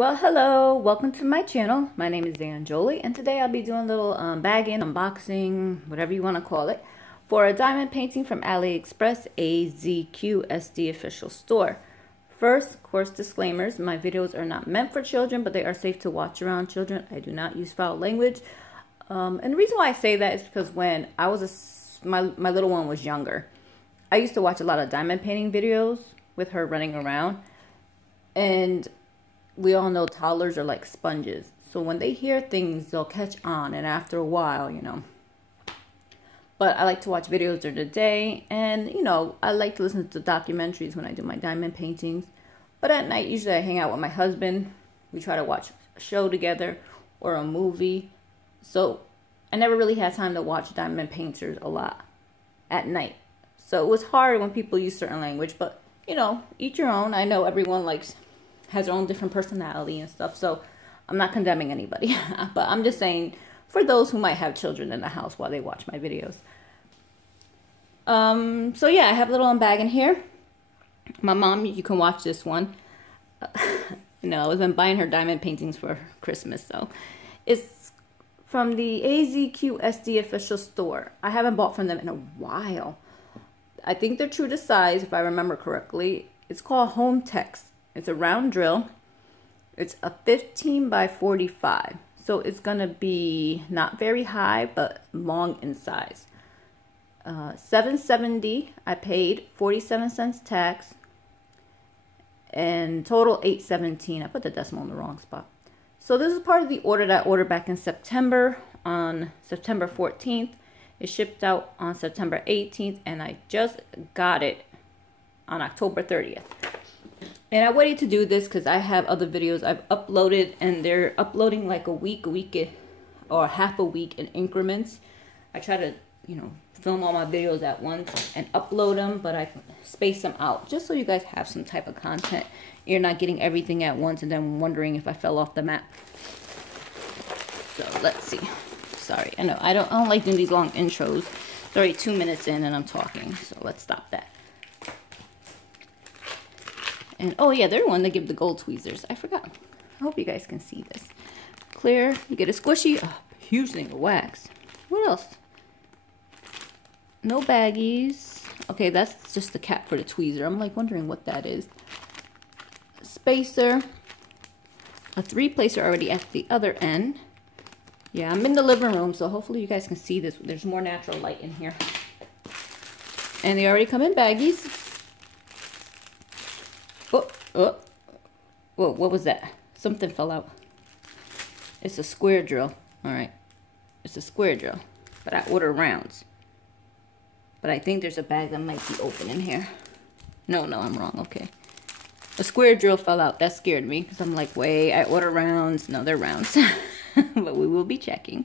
Well, hello, welcome to my channel. My name is Dan Jolie, and today I'll be doing a little bagging, unboxing, whatever you want to call it, for a diamond painting from Aliexpress AZQSD official store. First, of course, disclaimers. My videos are not meant for children, but they are safe to watch around children. I do not use foul language. And the reason why I say that is because when I was my little one was younger, I used to watch a lot of diamond painting videos with her running around, and we all know toddlers are like sponges. So when they hear things, they'll catch on, and after a while, But I like to watch videos during the day, and, I like to listen to documentaries when I do my diamond paintings. But at night, usually I hang out with my husband. We try to watch a show together or a movie. So I never really had time to watch diamond painters a lot at night. So it was hard when people use certain language, but, each your own. I know everyone has their own different personality and stuff, so I'm not condemning anybody. But I'm just saying, for those who might have children in the house while they watch my videos. So yeah, I have a little unbagging here. My mom, you can watch this one. I've been buying her diamond paintings for Christmas, so it's from the AZQSD official store. I haven't bought from them in a while. I think they're true to size, if I remember correctly. It's called Home Text. It's a round drill. It's a 15 by 45. So it's going to be not very high, but long in size. $7.70. I paid 47 cents tax. And total $8.17. I put the decimal in the wrong spot. So this is part of the order that I ordered back in September, on September 14th. It shipped out on September 18th, and I just got it on October 30th. And I waited to do this because I have other videos I've uploaded, and they're uploading like a week or half a week in increments. I try to, film all my videos at once and upload them, but I space them out just so you guys have some type of content. You're not getting everything at once and then wondering if I fell off the map. So let's see. Sorry, I know I don't like doing these long intros. It's already 2 minutes in and I'm talking, so let's stop that. And oh yeah, they're the one that give the gold tweezers. I forgot. I hope you guys can see this. Clear. You get a squishy, huge thing of wax. What else? No baggies. Okay, that's just the cap for the tweezer. I'm like wondering what that is. A spacer. A 3-placer already at the other end. Yeah, I'm in the living room, so hopefully you guys can see this. There's more natural light in here. And they already come in baggies. Oh, whoa, what was that? Something fell out. It's a square drill. All right, it's a square drill, but I ordered rounds. But I think there's a bag that might be open in here. No, I'm wrong. Okay, a square drill fell out. That scared me because I'm like, wait, I order rounds. No, they're rounds. But we will be checking.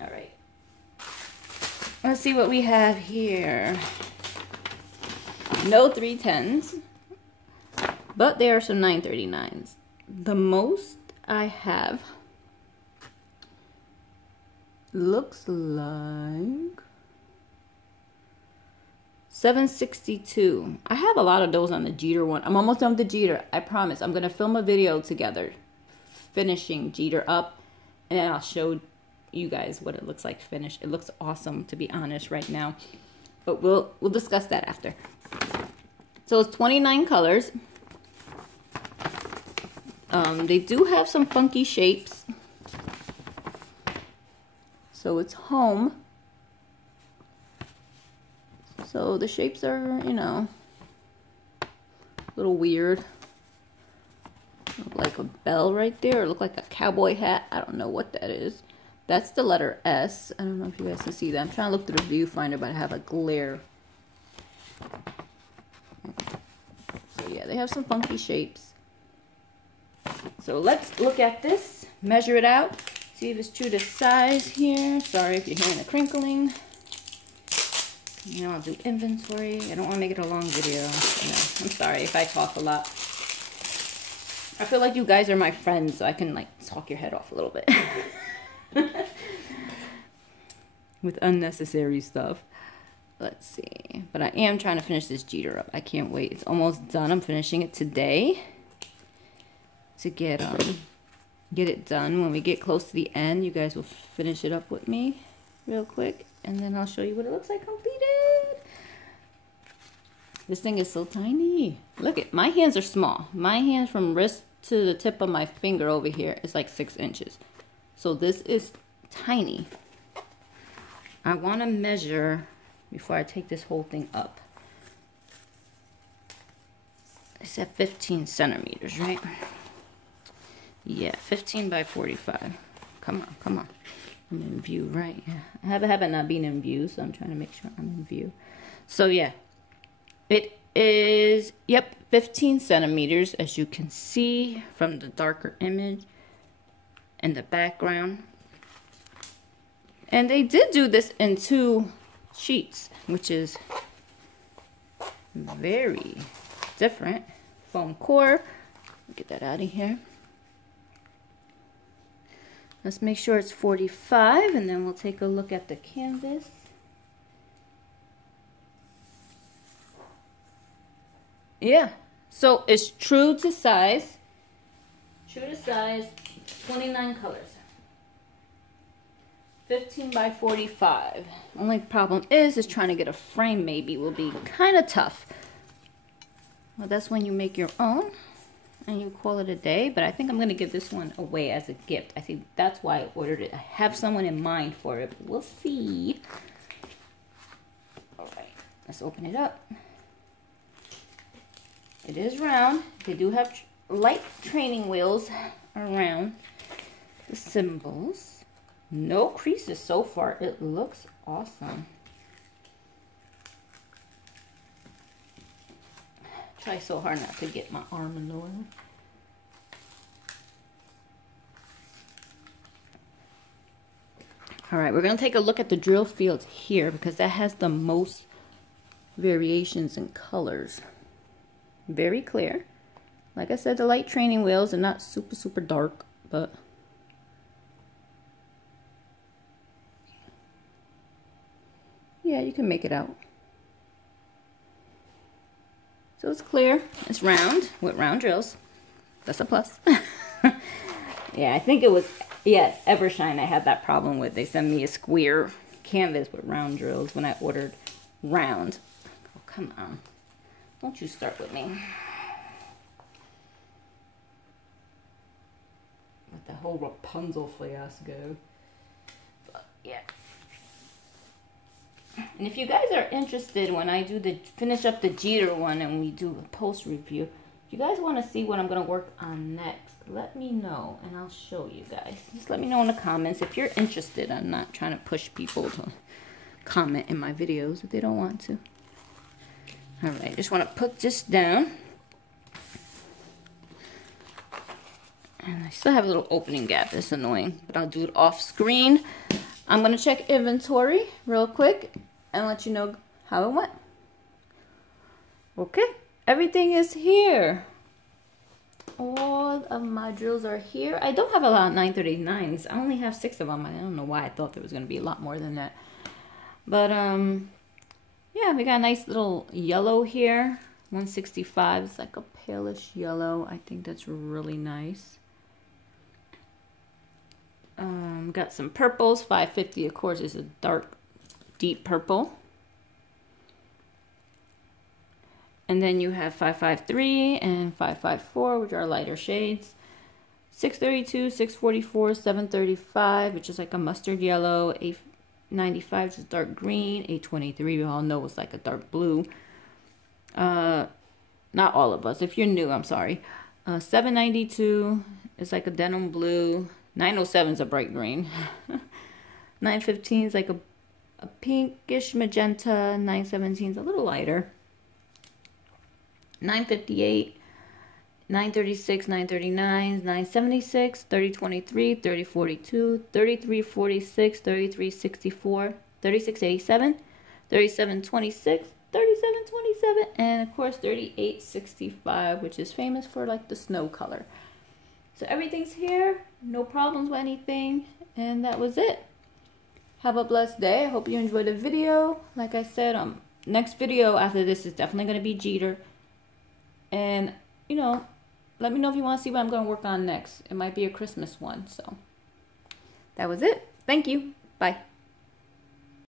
All right, let's see what we have here. No 310s. But there are some 939s. The most I have looks like 762. I have a lot of those on the Jeter one. I'm almost done with the Jeter. I promise. I'm going to film a video together finishing Jeter up. And then I'll show you guys what it looks like finished. It looks awesome, to be honest, right now. But we'll discuss that after. So it's 29 colors. They do have some funky shapes. So it's home. So the shapes are, a little weird. Look like a bell right there. Or look like a cowboy hat. I don't know what that is. That's the letter S. I don't know if you guys can see that. I'm trying to look through the viewfinder, but I have a glare. So yeah, they have some funky shapes. So let's look at this, measure it out, see if it's true to size here. Sorry if you're hearing the crinkling. I'll do inventory. I don't want to make it a long video. I'm sorry if I talk a lot. I feel like you guys are my friends, so I can talk your head off a little bit. With unnecessary stuff. Let's see. But I am trying to finish this Jeter up. I can't wait. It's almost done. I'm finishing it today. to get it done. When we get close to the end, you guys will finish it up with me real quick, and then I'll show you what it looks like completed. This thing is so tiny. Look at my hands are small. My hands from wrist to the tip of my finger over here is like 6 inches. So this is tiny. I want to measure before I take this whole thing up. I said 15 centimeters, right? Yeah, 15 by 45. Come on, come on. I'm in view, right? Yeah. I have a habit not being in view, so I'm trying to make sure I'm in view. So yeah, it is, yep, 15 centimeters, as you can see from the darker image and the background. And they did do this in 2 sheets, which is very different. Foam core. Get that out of here. Let's make sure it's 45, and then we'll take a look at the canvas. Yeah, so it's true to size. True to size, 29 colors. 15 by 45. Only problem is trying to get a frame maybe will be kind of tough. Well, that's when you make your own and you call it a day. But I think I'm going to give this one away as a gift. I think that's why I ordered it. I have someone in mind for it. But we'll see. All right, let's open it up. It is round. They do have light training wheels around the symbols. No creases so far. It looks awesome. Try so hard not to get my arm in the way. All right, we're going to take a look at the drill fields here because that has the most variations in colors. Very clear. Like I said, the light training wheels are not super dark, but yeah, you can make it out. So it's clear. It's round with round drills. That's a plus. Yeah, I think it was, yes, Evershine I had that problem with. They sent me a square canvas with round drills when I ordered round. Oh, come on. Don't you start with me. With the whole Rapunzel fiasco. But, yeah. And if you guys are interested when I do finish up the Jeter one and we do a post review, if you guys want to see what I'm going to work on next, let me know and I'll show you guys. Just let me know in the comments if you're interested. I'm not trying to push people to comment in my videos if they don't want to. Alright, just want to put this down. And I still have a little opening gap. That's annoying, but I'll do it off screen. I'm going to check inventory real quick and let you know how it went. Okay, everything is here. All of my drills are here. I don't have a lot of 939s. I only have 6 of them. I don't know why I thought there was going to be a lot more than that. But, yeah, we got a nice little yellow here. 165. It's like a palish yellow. I think that's really nice. Got some purples. 550, of course, is a dark, deep purple. And then you have 553 and 554, which are lighter shades. 632, 644, 735, which is like a mustard yellow. 895, which is dark green. 823, we all know it's like a dark blue. Not all of us. If you're new, I'm sorry. 792 is like a denim blue. 907 is a bright green. 915 is like a pinkish magenta. 917 is a little lighter. 958, 936, 939, 976, 3023, 3042, 3346, 3364, 3687, 3726, 3727, and of course 3865, which is famous for like the snow color. So everything's here, no problems with anything, and that was it. Have a blessed day. I hope you enjoyed the video. Like I said, next video after this is definitely going to be Jeter. And, you know, let me know if you want to see what I'm going to work on next. It might be a Christmas one. So that was it. Thank you. Bye.